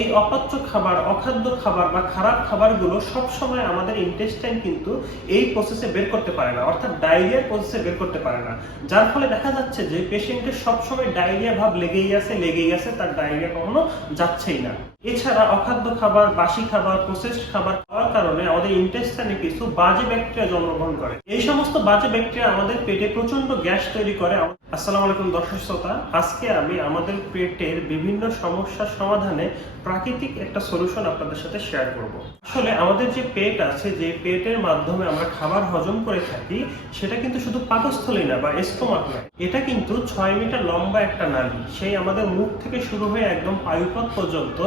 এই অপাচ্য খাবার, অখাদ্য খাবার বা খারাপ খাবারগুলো সবসময় আমাদের ইন্টেস্টাইন কিন্তু এই প্রসেসে বের করতে পারে না। অর্থাৎ ডায়রিয়ার প্রসেসে বের করতে পারে না। যার ফলে দেখা যাচ্ছে যে পেশেন্টের সবসময় ডায়রিয়া ভাব লেগেই আছে লেগেই আছে, তার ডায়রিয়া কখনো যাচ্ছেই না। এছাড়া অখাদ্য খাবার, বাসি খাবার প্রসেসড খাবার খাওয়ার কারণে আমাদের ইন্টেস্টাইনে কিছু বাজে ব্যাকটেরিয়া জন্মগ্রহণ করে। এই সমস্ত বাজে ব্যাকটেরিয়া আমাদের পেটে প্রচণ্ড গ্যাস তৈরি করে। আসসালামু আলাইকুম দর্শক শ্রোতা, আজকে আমি আমাদের পেটের বিভিন্ন সমস্যার সমাধানে প্রাকৃতিক একটা সলিউশন আপনাদের সাথে শেয়ার করব। আসলে আমাদের যে পেট আছে, যে পেটের মাধ্যমে আমরা খাবার হজম করে থাকি, সেটা কিন্তু শুধু পাকস্থলী না বা এস্টোমাক না, এটা কিন্তু ছয় মিটার লম্বা একটা নালী। সেই আমাদের মুখ থেকে শুরু হয়ে একদম পায়ুপথ পর্যন্ত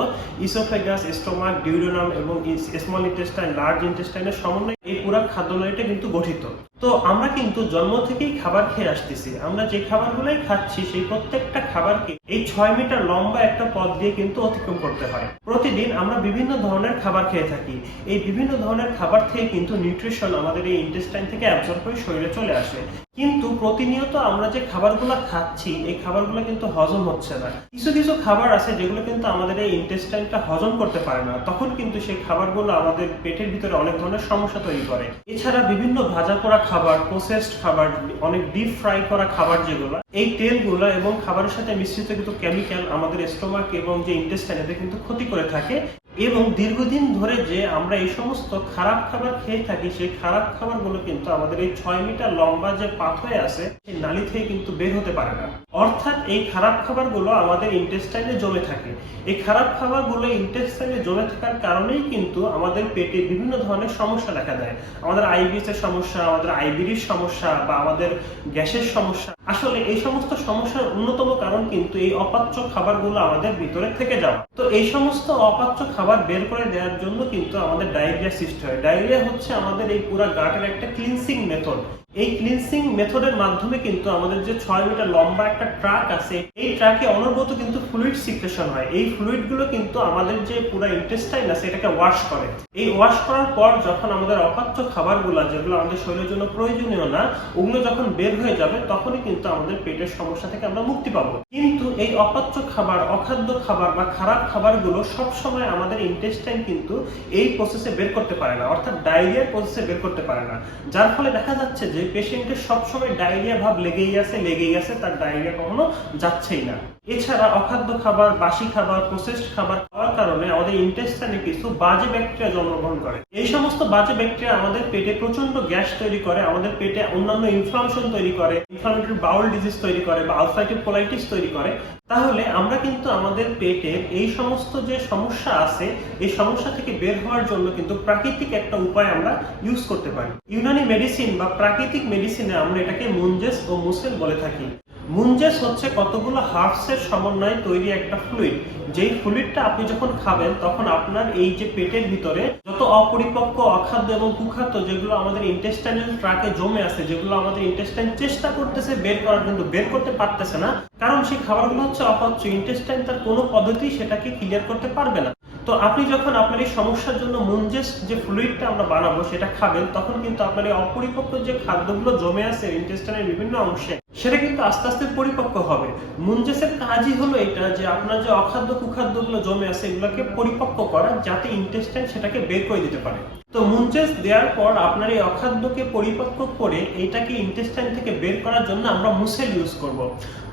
ইসোফেগাস স্টোমাক ডিউরোনাম এবং স্মল ইন্টেস্টাইন লার্জ ইন্টেস্টাইনের সমন্বয়ে এই পুরা খাদ্যনয়টা কিন্তু গঠিত। তো আমরা কিন্তু জন্ম থেকেই খাবার খেয়ে আসতেছি। আমরা যে খাবারগুলোই খাচ্ছি, সেই প্রত্যেকটা খাবারকে এই ছয় মিটার লম্বা একটা পথ দিয়ে কিন্তু অতিক্রম করতে হয়। প্রতিদিন আমরা বিভিন্ন ধরনের খাবার খেয়ে থাকি। এই বিভিন্ন ধরনের খাবার থেকে কিন্তু নিউট্রিশন আমাদের এই ইন্টেস্টাইন থেকে অ্যাবজর্ব হয়ে শরীরে চলে আসে। কিন্তু প্রতিনিয়ত আমরা যে খাবারগুলো খাচ্ছি, এই খাবারগুলো কিন্তু হজম হচ্ছে না। কিছু কিছু খাবার আছে যেগুলো কিন্তু আমাদের এই ইন্টেস্টাইনটা হজম করতে পারে না। তখন কিন্তু সেই খাবারগুলো আমাদের পেটের ভিতরে অনেক ধরনের সমস্যা তৈরি করে। এছাড়া বিভিন্ন ভাজা করা খাবার প্রসেসড খাবার, অনেক ডিপ ফ্রাই করা খাবার যেগুলো, এই তেলগুলো এবং খাবারের সাথে মিশ্রিত কিন্তু কেমিক্যাল আমাদের স্টোমাক এবং যে ইন্টেস্টাইন এতে কিন্তু ক্ষতি করে থাকে। এবং দীর্ঘদিন ধরে যে আমরা এই সমস্ত খারাপ খাবার খেয়ে থাকি, সেই খারাপ খাবারগুলো কিন্তু আমাদের এই ছয় মিটার লম্বা যে পাথয়ে আছে, সেই নালী থেকে কিন্তু বের হতে পারে না। অর্থাৎ এই খারাপ খাবারগুলো আমাদের ইন্টেস্টাইনে জমে থাকে। এই খারাপ খাবারগুলো ইন্টেস্টাইনে জমে থাকার কারণেই কিন্তু আমাদের পেটে বিভিন্ন ধরনের সমস্যা দেখা দেয়। আমাদের আইবিএস এর সমস্যা, আমাদের আইবিডির সমস্যা বা আমাদের গ্যাসের সমস্যা। আসলে এই সমস্ত সমস্যার অন্যতম কারণ কিন্তু এই অপাচ্য খাবারগুলো আমাদের ভিতরে থেকে যাওয়া। তো এই সমস্ত অপাচ্য খাবার বের করে দেওয়ার জন্য কিন্তু আমাদের ডায়রিয়া সৃষ্টি হয়। ডায়রিয়া হচ্ছে আমাদের এই পুরা গাটের একটা ক্লিনসিং মেথড এই ক্লিনসিং মেথডের মাধ্যমে কিন্তু আমাদের যে ছয় মিটার লম্বা একটা ট্রাক আছে, এই ট্রাকে অনবরত কিন্তু ফ্লুইড সিক্রেশন হয়। এই ফ্লুইডগুলো কিন্তু আমাদের যে পুরো ইন্টেস্টাইন আছে, এটাকে ওয়াশ করে। এই ওয়াশ করার পর যখন আমাদের অপাচ্য খাবারগুলো, যেগুলো আমাদের শরীরের জন্য প্রয়োজনীয় না, ওগুলো যখন বের হয়ে যাবে, তখনই কিন্তু আমাদের পেটের সমস্যা থেকে আমরা মুক্তি পাবো। কিন্তু এই অপাচ্য খাবার, অখাদ্য খাবার বা খারাপ খাবারগুলো সব সময় আমাদের ইন্টেস্টাইন কিন্তু এই প্রসেসে বের করতে পারে না, অর্থাৎ ডায়রিয়ার প্রসেসে বের করতে পারে না। যার ফলে দেখা যাচ্ছে যে পেশেন্টের সবসময় ডায়রিয়া ভাব লেগেই আছে লেগেই আছে, তার ডায়রিয়া কখনো যাচ্ছেই না। এছাড়া অখাদ্য খাবার, বাসি খাবার প্রসেসড খাবার খাওয়ার কারণে আমাদের ইন্টেস্টাইনে কিছু বাজে ব্যাকটেরিয়া জন্মগ্রহণ করে। এই সমস্ত বাজে ব্যাকটেরিয়া আমাদের পেটে প্রচণ্ড গ্যাস তৈরি করে, আমাদের পেটে অন্যান্য ইনফ্লামেশন তৈরি করে ইনফ্লামেটরি বাউল ডিজিজ তৈরি করে বা আলসাইটিভ কোলাইটিস তৈরি করে। তাহলে আমরা কিন্তু আমাদের পেটের এই সমস্ত যে সমস্যা আছে এই সমস্যা থেকে বের হওয়ার জন্য কিন্তু প্রাকৃতিক একটা উপায় আমরা ইউজ করতে পারি। ইউনানি মেডিসিন বা প্রাকৃতিক মেডিসিনে আমরা এটাকে মুঞ্জেস ও মুসেল বলে থাকি। মুঞ্জেস হচ্ছে কতগুলো হার্বসের সমন্বয়ে তৈরি একটা ফ্লুইড যেই ফ্লুইডটা আপনি যখন খাবেন, তখন আপনার এই যে পেটের ভিতরে যত অপরিপক্ক অখাদ্য এবং কুখাদ্য যেগুলো আমাদের ইন্টেস্টাইনাল ট্রাকে জমে আছে, যেগুলো আমাদের ইন্টেস্টাইন চেষ্টা করতেছে বের করার, কিন্তু বের করতে পারতেছে না, কারণ সেই খাবারগুলো হচ্ছে অপাচ্য ইন্টেস্টাইন তার কোনো পদ্ধতি সেটাকে ক্লিয়ার করতে পারবে না। তো আপনি যখন আপনার এই সমস্যার জন্য মুঞ্জেস যে ফ্লুইডটা আমরা বানাবো, সেটা খাবেন, তখন কিন্তু আপনার এই অপরিপক্ক যে খাদ্যগুলো জমে আছে ইন্টেস্টাইনের বিভিন্ন অংশে সেটা কিন্তু আস্তে আস্তে পরিপক্ক হবে। মুঞ্জেসের কাজই হলো এটা যে আপনার যে অখাদ্য, কুখাদ্যগুলো জমে আছে, এগুলোকে পরিপক্ক করা যাতে ইন্টেস্টাইন সেটাকে বের করে দিতে পারে। তো মুঞ্জেস দেওয়ার পর আপনার এই অখাদ্যকে পরিপক্ক করে এইটাকে ইন্টেস্টাইন থেকে বের করার জন্য আমরা মুসেল ইউজ করব।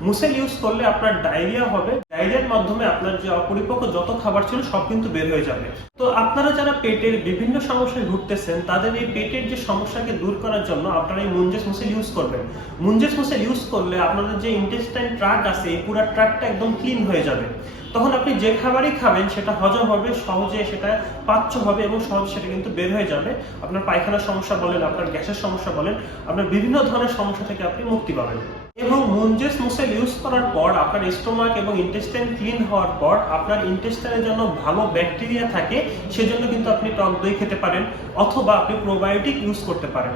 মুসেল ইউজ করলে আপনার ডায়রিয়া হবে। ডায়রিয়ার মাধ্যমে আপনার যে অপরিপক্ক যত খাবার ছিল সব কিন্তু বের হয়ে যাবে। তো আপনারা যারা পেটের বিভিন্ন সমস্যায় ভুগতেছেন, তাদের এই পেটের যে সমস্যাকে দূর করার জন্য আপনারা এই মুঞ্জেস মুসেল ইউজ করবেন। মুঞ্জেস মুসেল ইউজ করলে আপনাদের যে ইন্টেস্টাইন ট্রাক আছে, এই পুরো ট্রাকটা একদম ক্লিন হয়ে যাবে। তখন আপনি যে খাবারই খাবেন, সেটা হজম হবে, সহজে সেটা পাচ্য হবে এবং সহজে সেটা কিন্তু বের হয়ে যাবে। আপনার পায়খানার সমস্যা বলেন, আপনার গ্যাসের সমস্যা বলেন, আপনার বিভিন্ন ধরনের সমস্যা থেকে আপনি মুক্তি পাবেন। এবং মুঞ্জেস মুসেল ইউজ করার পর, আপনার স্টোমাক এবং ইন্টেস্টাইন ক্লিন হওয়ার পর, আপনার ইন্টেস্টাইনের জন্য ভালো ব্যাকটেরিয়া থাকে, সেজন্য কিন্তু আপনি টক দই খেতে পারেন, অথবা আপনি প্রোবায়োটিক ইউজ করতে পারেন।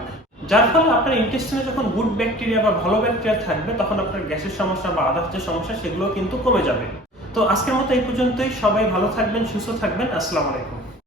যার ফলে আপনার ইন্টেস্টিনে যখন গুড ব্যাকটেরিয়া বা ভালো ব্যাকটেরিয়া থাকবে, তখন আপনার গ্যাসের সমস্যা বা আদার্স যে সমস্যা সেগুলো কিন্তু কমে যাবে। তো আজকের মতো এই পর্যন্তই। সবাই ভালো থাকবেন, সুস্থ থাকবেন। আসসালামু আলাইকুম।